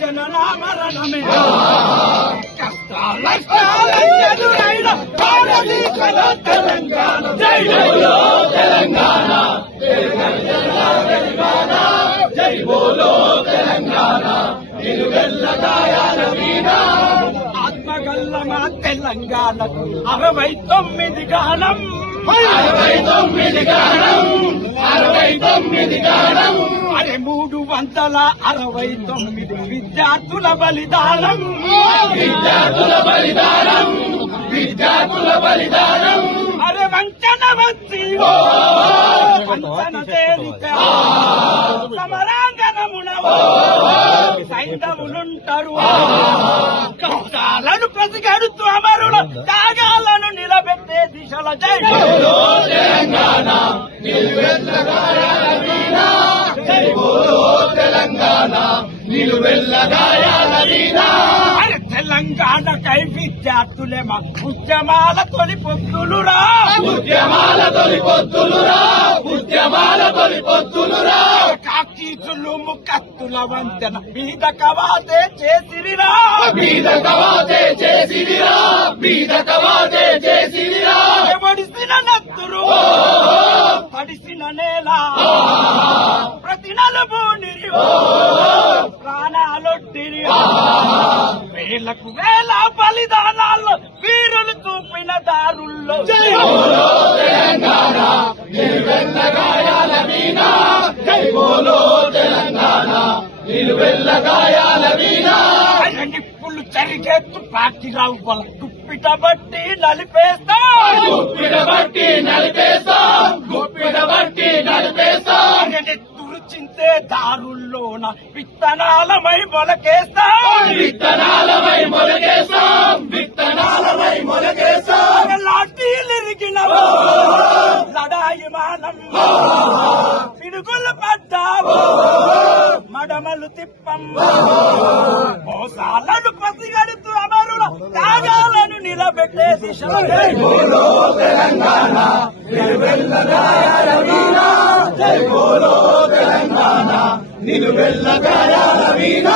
జననామరణమే కష్టాలెదురైన భారతీయుల తెలంగాణ జై బోలో తెలంగాణ జై బోలో తెలంగాణ నిలువెల్లగాయాల వీణ ఆత్మగల్లమా తెలంగాణకు 69 గానం 69 గానం 69 గానం అరే 369 విద్యార్థుల బలిదానం విద్యార్థుల బలిదానం విద్యార్థుల బలిదానం అరే వంచన వచ్చి వంచన తేలితే సమరాంగణమున సైంధవులుంటారు కష్టాలను ప్రతిగడుతూ అమరుల త్యాగాలను నిలబెట్టే దిశల జై బోలో తెలంగాణ నిలువెల్లగాయాల వీణ జై బోలో తెలంగాణ నిలువెల్లగాయాల వీణ అరే తెలంగాణకై విద్యార్థులేమా ఉద్యమాల తొలి పొత్తులురా ఉద్యమాల తొలి పొత్తులురా ఉద్యమాల తొలి పొత్తులురా కాకీచులు ముక్కత్తుల వంతెన బీద కవాతే చేసిరిరా బీద కవాతే చేసిరిరా బీద కవాతే చేసిరిరా ఎవడిసిన నత్తురు పడిసిన నేల ప్రతి నలుబూనిరి ప్రాణాలొట్టిరి వేలకు వేల బలిదానాల్లో వీరులు చూపిన దారుల్లో జై బోలో తెలంగాణ నిలువెల్లగాయాల వీణ జై బోలో తెలంగాణ నిలువెల్లగాయాల వీణ నిప్పులు చరిగెత్తు పార్టీ రావుల గుప్పిట బట్టి నలిపేస్తా గుప్పిట బట్టి నలిపేస్తా గుప్పిట బట్టి నలిపేస్తా చింతే దారుల్లోన విత్తనాలమై మొలకేస్తా విత్తనాలమై మొలకేస్తా విత్తనాలమై మొలకేస్తా లాఠీలిరిగిన లడాయి మానం పిడుగులు పడ్డావు మడమలు తిప్పం మోసాలను పసిగడుతూ అమరుల త్యాగాలను నిలబెట్టే దిశలో జై బోలో తెలంగాణ నిలువెల్లగాయాల వీణ జై బోలో తెలంగాణ నిలువెల్లగాయాల వీణ